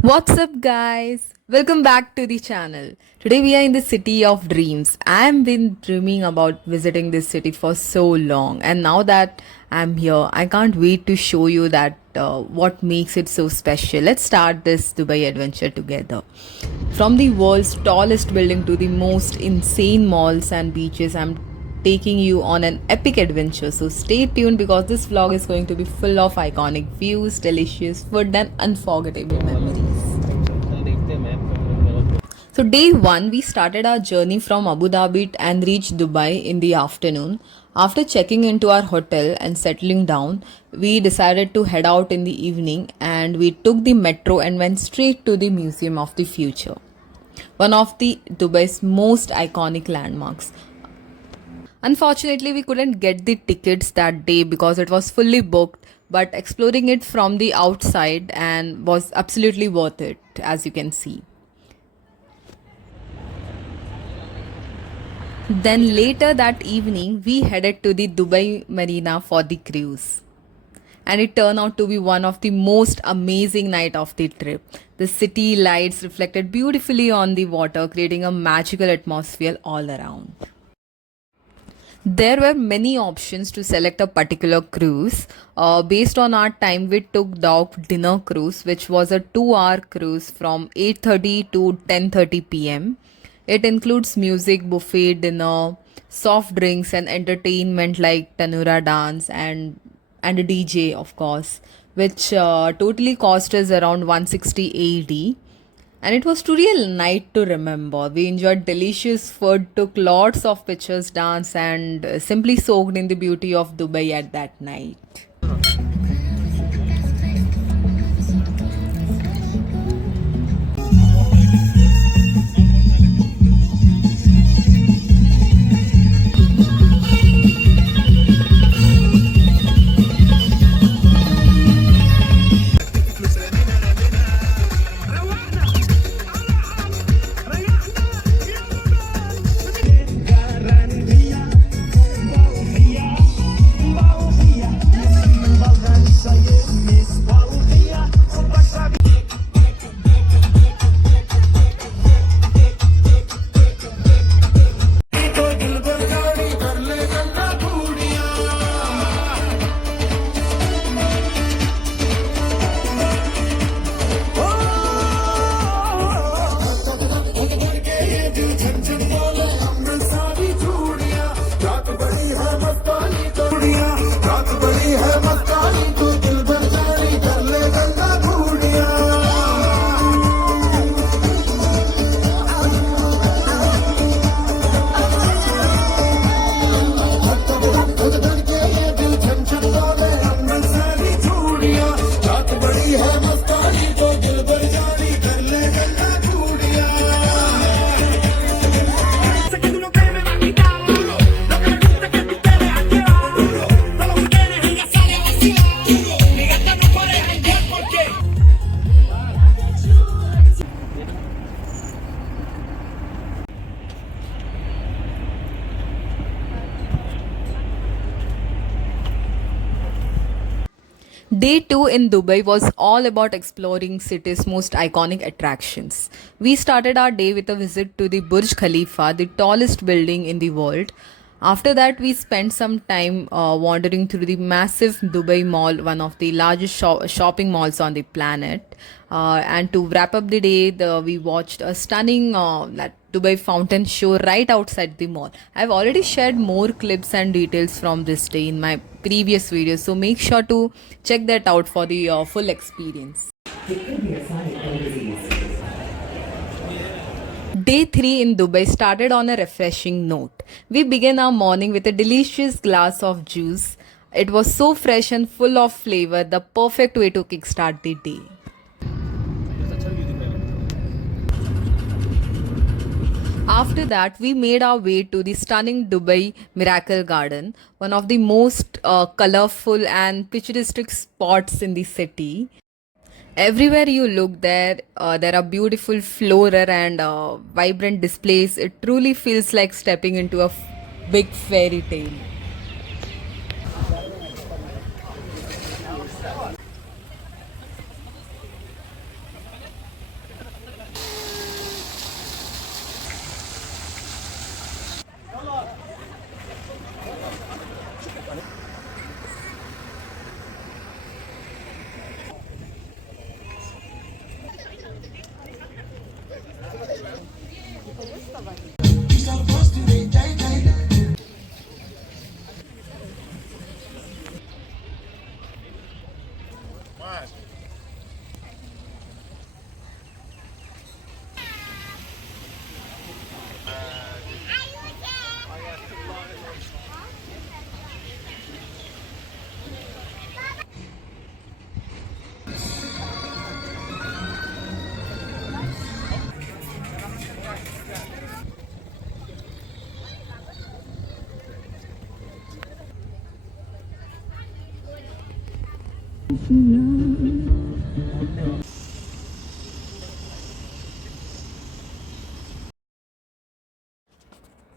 What's up, guys? Welcome back to the channel. Today we are in the city of dreams. I've been dreaming about visiting this city for so long, and now that I'm here, I can't wait to show you that what makes it so special. Let's start this Dubai adventure together. From the world's tallest building to the most insane malls and beaches, I'm taking you on an epic adventure. So stay tuned because this vlog is going to be full of iconic views, delicious food, and unforgettable memories. So, day one, we started our journey from Abu Dhabi and reached Dubai in the afternoon. After checking into our hotel and settling down, we decided to head out in the evening and we took the metro and went straight to the Museum of the Future, one of the Dubai's most iconic landmarks. Unfortunately, we couldn't get the tickets that day because it was fully booked, but exploring it from the outside and was absolutely worth it, as you can see. Then later that evening, we headed to the Dubai Marina for the cruise. And it turned out to be one of the most amazing night of the trip. The city lights reflected beautifully on the water, creating a magical atmosphere all around. There were many options to select a particular cruise. Based on our time, we took the dinner cruise, which was a 2-hour cruise from 8:30 to 10:30 p.m. It includes music, buffet, dinner, soft drinks, and entertainment like tanura dance and a DJ, of course, which totally cost us around 160 AD, and it was truly a night to remember. We enjoyed delicious food, took lots of pictures, danced, and simply soaked in the beauty of Dubai at that night. Day 2 in Dubai was all about exploring city's most iconic attractions. We started our day with a visit to the Burj Khalifa, the tallest building in the world. After that, we spent some time wandering through the massive Dubai Mall, one of the largest shopping malls on the planet. And to wrap up the day, we watched a stunning Dubai fountain show right outside the mall. I've already shared more clips and details from this day in my previous videos, so make sure to check that out for the full experience. Day 3 in Dubai started on a refreshing note. We began our morning with a delicious glass of juice. It was so fresh and full of flavor, the perfect way to kickstart the day. After that, we made our way to the stunning Dubai Miracle Garden, one of the most colorful and picturesque spots in the city. Everywhere you look, there are beautiful flora and vibrant displays. It truly feels like stepping into a big fairy tale.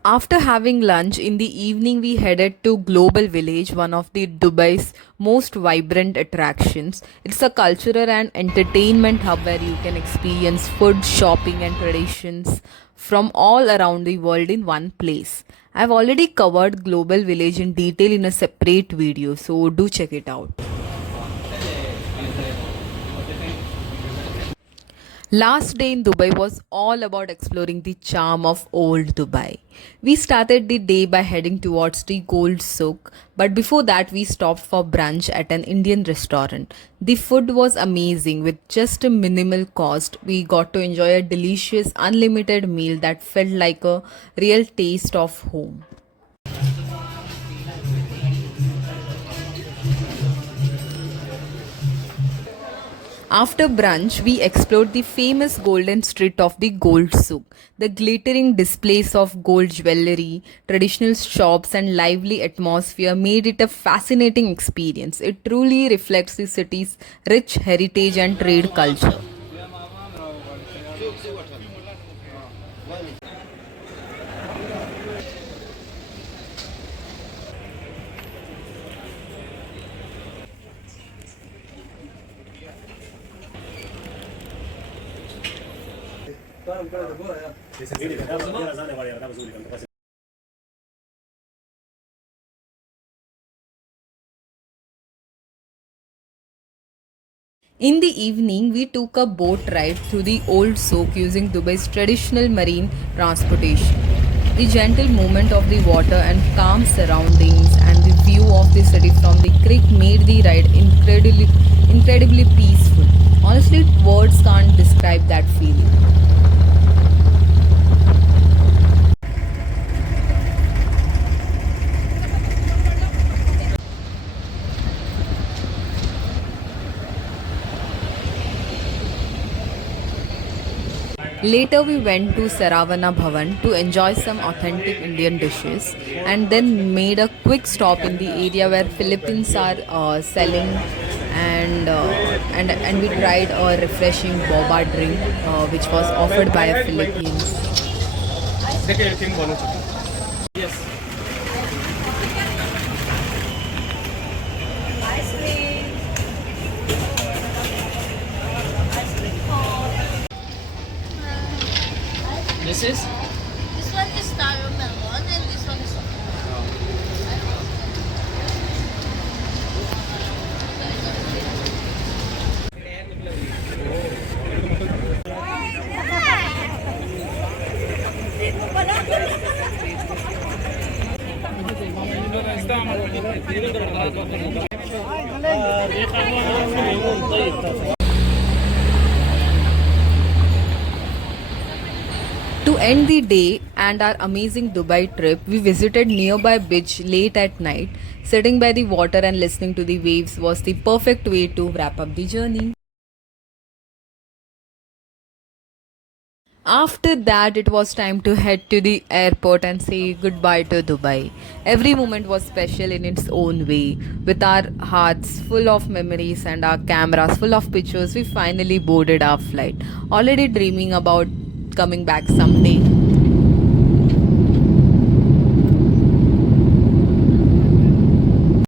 After having lunch in the evening, we headed to Global Village, one of the Dubai's most vibrant attractions. It's a cultural and entertainment hub where you can experience food, shopping, and traditions from all around the world in one place. I've already covered Global Village in detail in a separate video, so do check it out. Last day in Dubai was all about exploring the charm of old Dubai. We started the day by heading towards the Gold Souk, but before that, we stopped for brunch at an Indian restaurant. The food was amazing with just a minimal cost. We got to enjoy a delicious, unlimited meal that felt like a real taste of home. After brunch, we explored the famous golden street of the Gold Souk. The glittering displays of gold jewelry, traditional shops, and lively atmosphere made it a fascinating experience. It truly reflects the city's rich heritage and trade culture. In the evening, we took a boat ride through the old souk using Dubai's traditional marine transportation. The gentle movement of the water and calm surroundings and the view of the city from the creek made the ride incredibly peaceful. Honestly, words can't describe that feeling. Later, we went to Saravana Bhavan to enjoy some authentic Indian dishes and then made a quick stop in the area where Philippines are selling and we tried a refreshing boba drink which was offered by a Philippines. This is This one is taro melon and this one is To end the day and our amazing Dubai trip, we visited nearby beach late at night. Sitting by the water and listening to the waves was the perfect way to wrap up the journey. After that, it was time to head to the airport and say goodbye to Dubai. Every moment was special in its own way. With our hearts full of memories and our cameras full of pictures, we finally boarded our flight. Already dreaming about coming back someday.